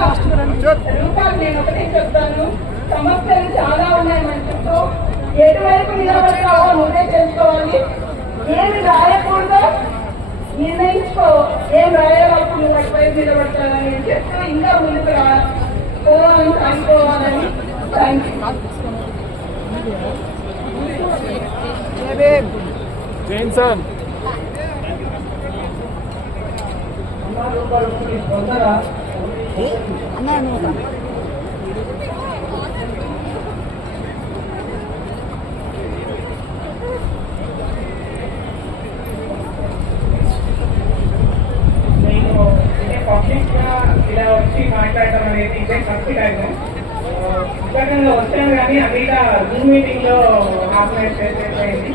రూపాయలు నేను ఒకటే చెప్తాను సమస్యలు చాలా ఉన్నాయి మన చుట్టూ ఎటువైపు నిలబడతావో నువ్వే తెలుసుకోవాలి ఏమి రాయకూడదో నిర్ణయించుకో ఏం రాయవరకు నువ్వు అటువైపు నిలబడతానని చెప్తూ ఇంకా ముందుకు రా పోవాలని అనుకోవాలని థ్యాంక్ యూ జైన్ సార్ నేను అంటే ఇలా వచ్చి మాట్లాడడం అనేది ఇదే ఫస్ట్ టైం పుస్తకంలో వచ్చాను కానీ అమిత జూమ్ మీటింగ్లో ఆర్గనైజ్ చేసేది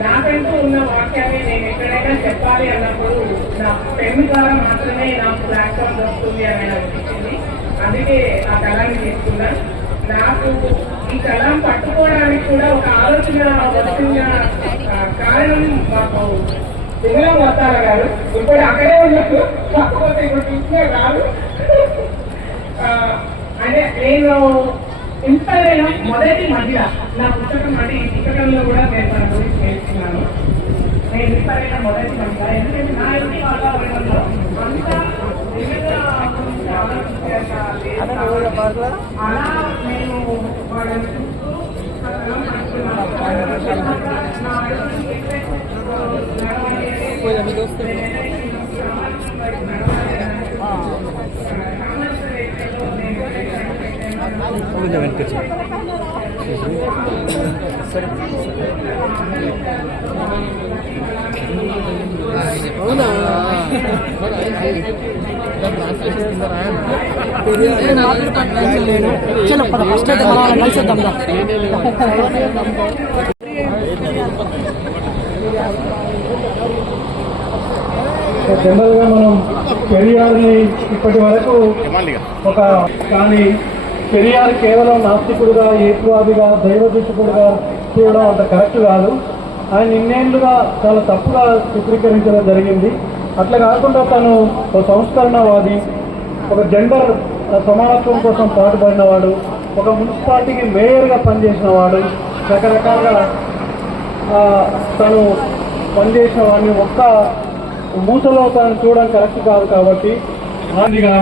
నాకంటూ ఉన్న వాక్యాన్ని నేను ఎక్కడైనా చెప్పాలి అన్నప్పుడు నా పెన్ ద్వారా మాత్రమే నాకు ప్లాట్ఫామ్ దొరుకుతుంది అని నాకు అనిపించింది నాకు ఈ కళం పట్టుకోవడానికి కూడా ఒక ఆలోచన వచ్చిన కారణం మాకు సింగళం వస్తారా గారు. ఇప్పుడు అక్కడే ఉన్నట్టు కాకపోతే ఇప్పుడు చూసినా కాదు అంటే నేను ఇన్స్పైర్ అయిన మొదటి మహిళ. నా పుస్తకం అంటే ఈ పుస్తకంలో కూడా నేను తన గురించి నేర్చుకున్నాను. నేను ఇన్స్పైర్ మొదటి మహిళ. ఎందుకంటే నా ఇంటి వాతావరణంలో అంతా వివిధ గురించి ఆలోచించారు అలా నేను వాళ్ళని చూస్తూ ఆ కళం చలో పద ఫస్ట్ అయితే మనం కలిసేద్దాం జనరల్గా మనం పెరియార్ని ఇప్పటి వరకు ఒక కానీ పెరియార్ కేవలం నాస్తికుడుగా ఏకువాదిగా దైవ దృష్టికుడుగా చూడడం అంత కరెక్ట్ కాదు. ఆయన ఇన్నేళ్ళుగా చాలా తప్పుగా చిత్రీకరించడం జరిగింది. అట్లా కాకుండా తను ఒక సంస్కరణవాది ఒక జెండర్ సమానత్వం కోసం పాటుపడినవాడు ఒక మున్సిపాలిటీకి మేయర్గా పనిచేసిన వాడు రకరకాలుగా తను పనిచేసిన వాడిని ఒక్క మూసలో తను చూడడం కరెక్ట్ కాదు కాబట్టి ఆదిగా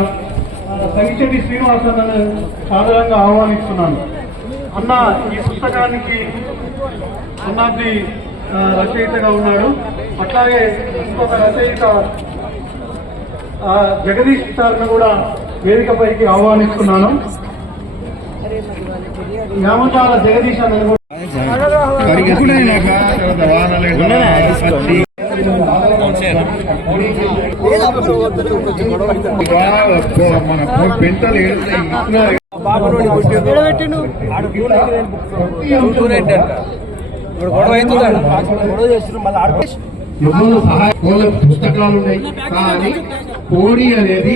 సంగిచెట్టి శ్రీనివాసన్నను సాధారణంగా ఆహ్వానిస్తున్నాను. అన్న ఈ పుస్తకానికి అన్నాది రచయితగా ఉన్నాడు. అట్లాగే ఇంకొక రచయిత జగదీష్ సార్ను కూడా వేదికపైకి ఆహ్వానిస్తున్నాను. యామచాల జగదీష్ అన్నది కూడా మన పెంటలు నిలబెట్టిండు ఎన్నో సహాయ పుస్తకాలు ఉన్నాయి కానీ కోడి అనేది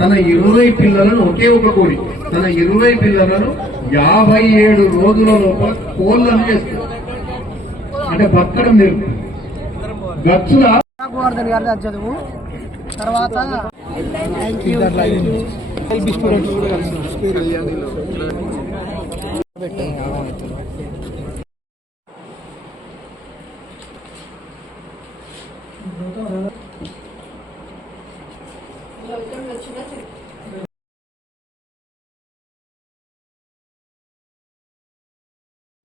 తన ఇరవై పిల్లలను ఒకే ఒక కోడి తన ఇరవై పిల్లలను యాభై ఏడు రోజుల లోపల కోళ్ళను చేస్తుంది అంటే బతకడం నేర్పు గోవర్ధన్ గారి చదువు తర్వాత స్టూడెంట్స్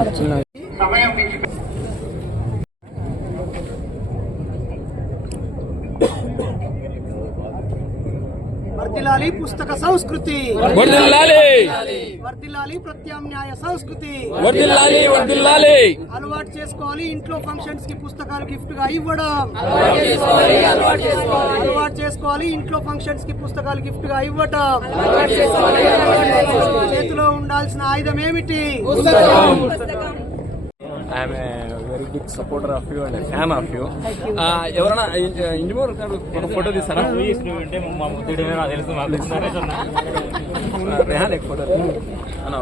ఎత్తుడే వర్దిలాలి పుస్తక సంస్కృతి. వర్దిల్లాలి. వర్దిలాలి ప్రత్యామ్నాయ సంస్కృతి. వర్దిల్లాలి వర్దిల్లాలి. అలవాటు చేసుకోవాలి ఇంట్లో ఫంక్షన్స్కి పుస్తకాలు గిఫ్ట్గా ఇవ్వడం. అలవాటు చేసుకోవాలి ఇంట్లో ఫంక్షన్స్కి పుస్తకాలు గిఫ్ట్గా ఇవ్వటం చేతిలో ఉండాల్సిన ఆయుధం ఏమిటి? I'm big supporter of you and fan of you ఎవరైనా ఇంజమూర్ ఒక ఫోటో తీస్తారా రేహాన్ ఒక ఫోటో అన్న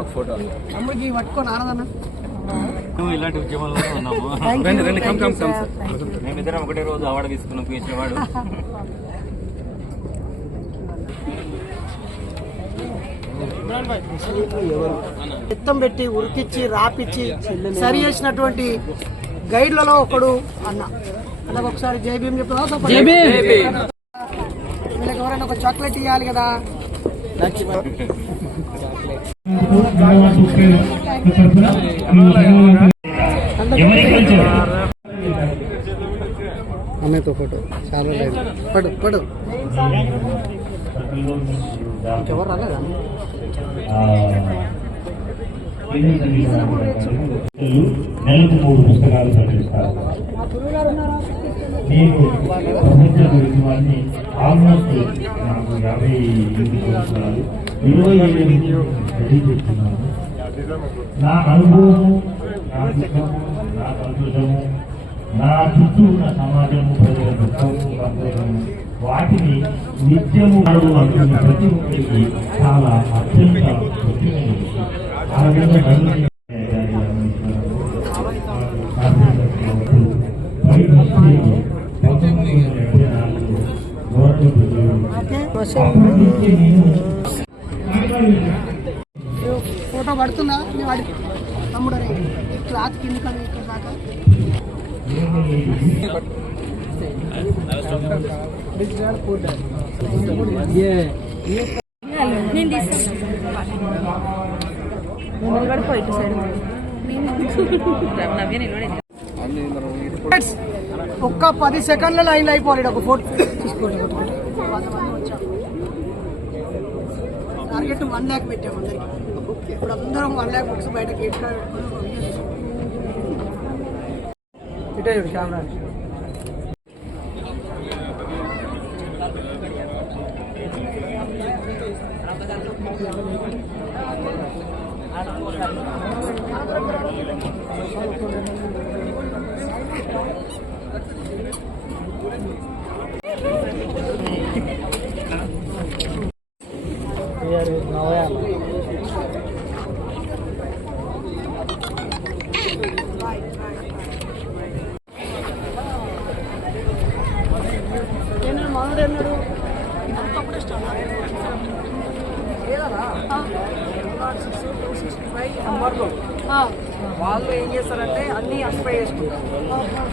ఒక ఇలాంటి ఉద్యమంలో ఉన్నాము రండి రండి కమ్ కమ్ కమ్ మేమిద్దరం ఒకటే రోజు అవార్డు తీసుకున్నాం పిహెచ్డి వాడు ఎత్తం పెట్టి ఉరికిచ్చి రాపిచ్చి సరి చేసినటువంటి గైడ్లలో ఒకడు అన్న. అలాగ ఒకసారి జై భీమ్ చెప్తున్నా వీళ్ళకి ఎవరైనా ఒక చాక్లెట్ ఇవ్వాలి కదా? అమ్మేతో ఫోటో చాలా లేదు పడు పడు. ఇంకెవరు రాలేదా? నెలకు మూడు పుస్తకాలు ప్రకటిస్తారు నేను ప్రపంచ గురించి వారిని ఆల్మోస్ట్ నాకు యాభై ఎనిమిది సంవత్సరాలు ఇరవై ఏడు రెడీ చేస్తున్నాను నా అనుభవము నా దుఃఖము నా సంతోషము నా చుట్టూ ఉన్న సమాజము ప్రజల దుఃఖము సంతోషము వాటిని నిత్యము నడువు ప్రతి ఒక్కరికి చాలా అత్యంత ముఖ్యమైన విషయం ఆ విధంగా ఫోటో పడుతుందా? నేను అడి తమ్ముడు క్లాత్ కింద కానీ ఇక్కడ దాకా. నేను తీసుకున్నాను పడిపోయి సైడ్ నవ్య నిలబడి ఒక్క పది సెకండ్ల లైన్ అయిపోవాలి ఒక ఫోటో. తీసుకోండి టార్గెట్ వన్ ల్యాక్ పెట్టాము అందరికి ఇప్పుడు అందరం వన్ ల్యాక్ బుక్స్ బయట గేట్ కాడ పెట్టుకొని ఇటే చూడు కెమెరా మనోడు ఎన్నాడు స్టార్ట్ వాళ్ళు ఏం చేస్తారంటే అన్ని అస్పై చేసుకుంటారు.